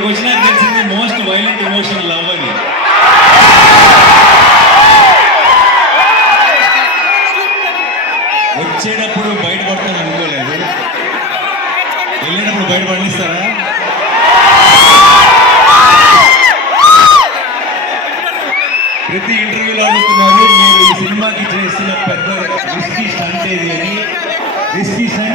ఇక్కడికి వచ్చినాక తెలిసింది మోస్ట్ వైలెంట్ ఎమోషన్ లవ్ అని. వచ్చేటప్పుడు బయటపడతాను అనుకోలేదు, వెళ్ళేటప్పుడు బయట పండిస్తారా? ప్రతి ఇంటర్వ్యూలో అడుగుతున్నారు మీరు ఈ సినిమాకి చేస్తున్న పెద్ద రిస్కీ స్టంట్ ఏది అని. Risky stunt